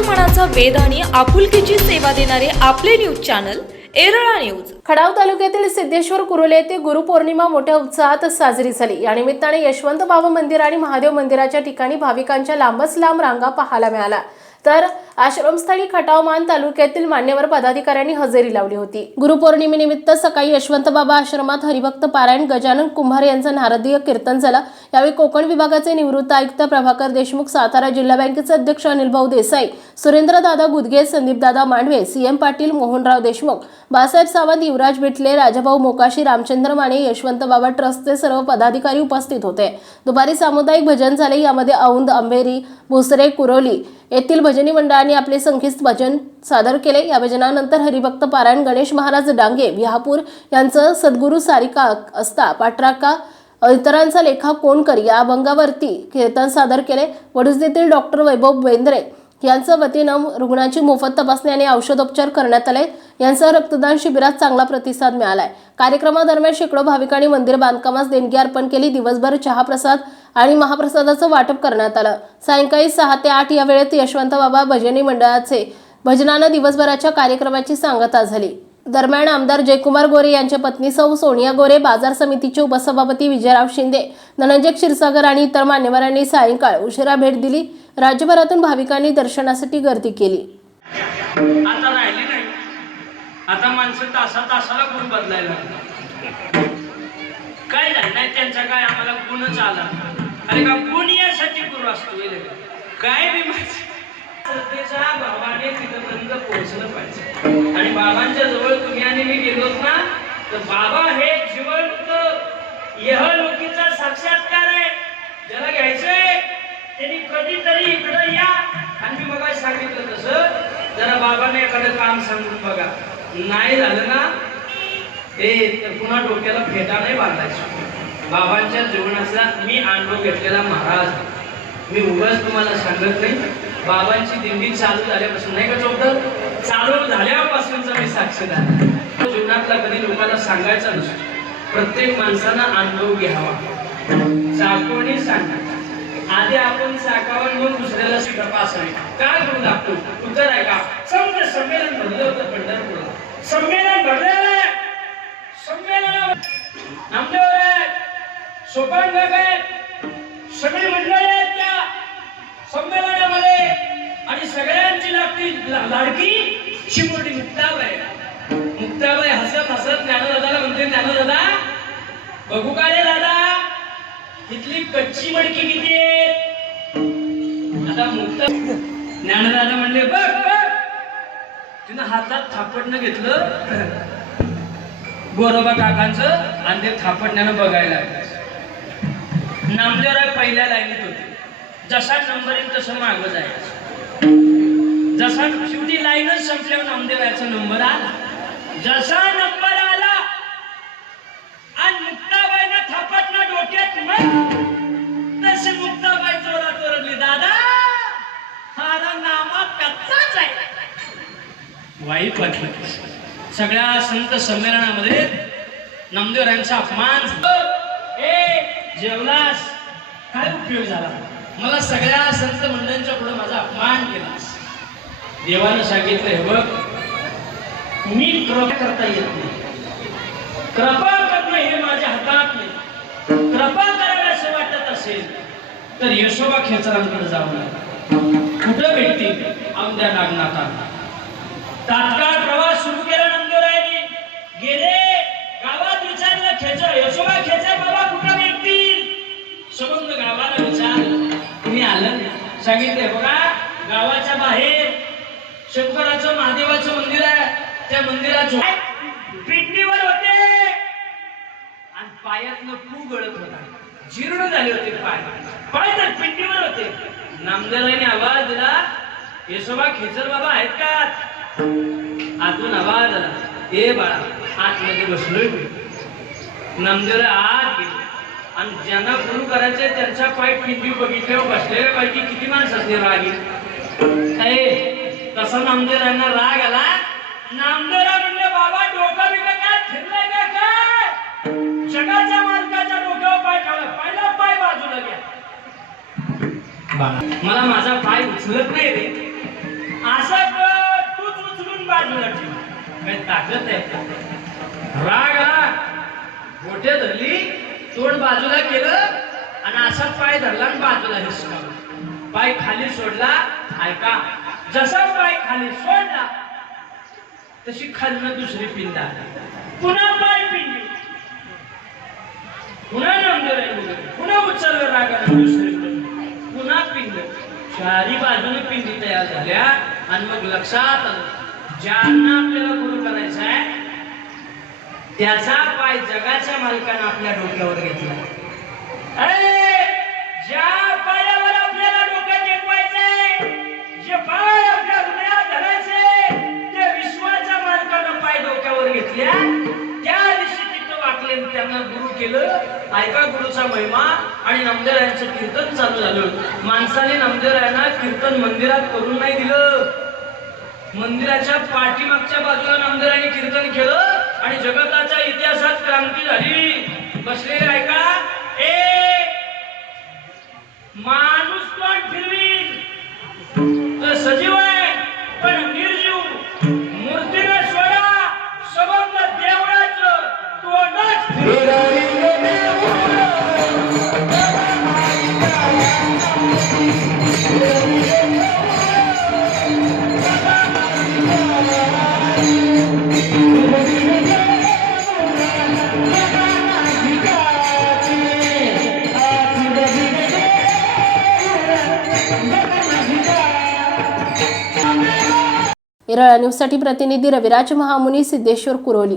मनाचा वेद आणि आपुलकीची सेवा देणारे आपले news channel Erala news. Khadav तालुक्यातील सिद्धेश्वर कुरुले येथे गुरुपौर्णिमा मोठ्या उत्साहात साजरी झाली. या निमित्ताने यशवंत बाबा मंदिर आणि महादेव मंदिराच्या ठिकाणी भाविकांच्या लांबच लांब रांगा पाहायला मिळाल्या. तर आश्रमस्थळी खटावमान तालुक्यातील मान्यवर पदाधिकाऱ्यांनी हजेरी लावली होती. गुरुपौर्णिमेनिमित्त सकाळी यशवंत बाबा आश्रमात हरिभक्त पारायण गजानन कुंभार यांचं नारदीय कीर्तन झालं. यावेळी कोकण विभागाचे निवृत्त आयुक्त प्रभाकर देशमुख सातारा जिल्हा बँकेचे अध्यक्ष अनिलभाऊ देसाई सुरेंद्रदादा गुदगे संदीपदादा मांडवे सीएम पाटील मोहनराव देशमुख बासाहेब सावंत युवराज बिटले राजाभाऊ मोकाशी रामचंद्र माने यशवंत बाबा ट्रस्टचे सर्व पदाधिकारी उपस्थित होते. दुपारी सामुदायिक भजन झाले. यामध्ये औंध अंबेरी भुसरे कुरोली येथील भजनी मंडळाने आपले संगीत भजन सादर केले. या भजनानंतर हरिभक्त पारायण गणेश महाराज डांगे विहापूर यांचं सद्गुरू सारिका असता पाटराका इतरांचा लेखा कोण कर? या अभंगावरती कीर्तन सादर केले. वडुजदेतील डॉक्टर वैभव बेंद्रे यांच्या वतीनं रुग्णांची मोफत तपासणी आणि औषधोपचार करण्यात आले. यांचा रक्तदान शिबिरात चांगला प्रतिसाद मिळालाय. कार्यक्रमादरम्यान शेकडो भाविकांनी मंदिर बांधकामास देणगी अर्पण केली. दिवसभर चहाप्रसाद आणि महाप्रसादाचं वाटप करण्यात आलं. सायंकाळी सहा ते आठ या वेळेत यशवंत बाबा भजनी मंडळाचे भजनानं दिवसभराच्या कार्यक्रमाची सांगता झाली. दरम्यान आमदार जयकुमार गोरे यांच्या पत्नी सौ सोनिया गोरे बाजार समितीचे उपसभापती विजयराव शिंदे धनंजय क्षीरसागर आणि इतर मान्यवरांनी सायंकाळ उशिरा भेट दिली. राज्यभरातून भाविकांनी दर्शनासाठी गर्दी केली. आता राहिली नाही. आता माणसं तासा तासाला गुण बदलायला काय झालं नाही त्यांचा काय? आम्हाला गुणच आला. अरे का गुण यासाठी गुरु असतो काय बी श्रद्धेच्या भावाने तिथपर्यंत पोहोचलं पाहिजे. आणि बाबांच्या जवळ तुम्ही आणि मी गेलोत ना तर बाबा हे जिवंत यहलोकीचा साक्षात्कार आहे. ज्याला घ्यायचंय त्यांनी कधीतरी इकडं या. आणि मी मग सांगितलं तसं जरा बाबाने एखादं काम सांगून बघा. नाही झालं ना ते तर पुन्हा डोक्याला फेटा नाही बांधायचं. बाबांच्या जीवनाचा मी अनुभव घेतलेला महाराज. मी उगाच तुम्हाला सांगत नाही. बाबांची दिंडी चालू झाल्यापासून नाही का चौथं? चालू झाल्यापासूनचा मी साक्षीदार जीवनातला कधी लोकांना सांगायचा नसतो. प्रत्येक माणसानं अनुभव घ्यावा. चाकवणी सांगा. आधी आपण चाकावर मग दुसऱ्याला तपासावे काय करू लागतो उत्तर आहे का? समजा संमेलन भरलं होतं पंढरपूर संमेलन भरलेलं आहे. संमेलन नामदेव आहे. सोपान सगळे मंडळी आहेत त्या संमेलनामध्ये आणि सगळ्यांची लागती ला- लाडकी शिमुरडी मुक्ताबाई. मुक्ताबाई हसत हसत ज्ञानदादाला म्हणते ज्ञानदादा बघू का रे दादा? इथली कच्ची मडकी किती आहे आता मुक्ता ज्ञानदादा म्हणले बघ बघ. तिनं हातात थापटणं घेतलं. गोरोबा काकांचं आणि ते थापटण्यानं बघायला लागलं. नामदेवराय पहिल्या लाईनीत होते. जसा नंबर येईल तसं मागं जायचं. जसा शेवटी लाईनच संपल्यावर हो नामदेवाचा नंबर आला जसा नंबर आला आणि मुक्ताबाईनं थापटणं डोक्यात मग तशी मुक्ताबाई जोरात ओरडली दादा हा नामा कच्चाच आहे. वाईट वाटलं सगळ्या संत संमेलनामध्ये नामदेवरायांचा अपमान ए जेवलास? काय उपयोग झाला? मला सगळ्या संत मंडळींच्या पुढे माझा अपमान केलास. देवानं सांगितलं हे बघ मी कृपा करता येत नाही. कृपा करणं हे माझ्या हातात नाही. कृपा करायला असं वाटत असेल तर यशोबा खेचरांकडे जाऊ कुठं भेटतील? आमद्या नागनाथांना तात्काळ प्रवास सुरू केला गेले गावात विचारलं खेचर यशोबा खेचर बाबा कुठं भेटतील? सबंध गावाला विचार तुम्ही आलं सांगितलंय बघा गावाच्या बाहेर महादेवाचं मंदिर आहे. त्या मंदिराचं पिंडीवर होते. आणि पायातनं पू गळत होता. जीर्ण झाले होते पाय. पाय तर पिंडीवर होते. नामदाराने आवाज दिला यशोबा खेचर बाबा आहेत का? आतून आवाज आला. ए बाळा आतमध्ये बसलोय मी. नामदेवला आत गेले. आणि ज्यांना गुरु करायचे त्यांचा पाय पिंडी बघितल्यावर बसलेल्या पैकी किती माणसं असले येईल तसा नामदेवांना राग आला. नामदेवरा म्हणले बाबा डोका बिका काय फिरलाय का काय जगाच्या मालकाच्या डोक्यावर पाय ठेवला. पहिला पाय बाजूला घ्या. मला माझा पाय उचलत नाही रे. असं तूच उचलून बाजूला ठेव. काही ताकद आहे राग आला. गोटे धरली तोंड बाजूला केलं आणि असा पाय धरला आणि बाजूला हिसकावला. पाय खाली सोडला ऐका जसा पाय खाली सोडला तशी खालनं दुसरी पिंड पुन्हा पाय पिंडी. पुन्हा नंतर पुन्हा उचललं रागानं दुसरी पुन्हा पिंड. चारी बाजूने पिंडी तयार झाल्या आणि मग लक्षात आलं ज्यांना आपल्याला गुरु करायचा आहे त्याचा पाय जगाच्या मालकानं आपल्या डोक्यावर घेतला. अरे ज्या त्यांना गुरु केलं. ऐका गुरुचा महिमा आणि नमदेरायांचं कीर्तन चालू झालं. माणसाने नमदेरायांना कीर्तन मंदिरात करून नाही दिलं. मंदिराच्या पाठीमागच्या बाजूला नामदेरांनी कीर्तन केलं आणि जगताच्या इतिहासात क्रांती झाली. बसलेल्या न्यूजसाठी प्रतिनिधी रविराज महामुनी सिद्धेश्वर कुरोली.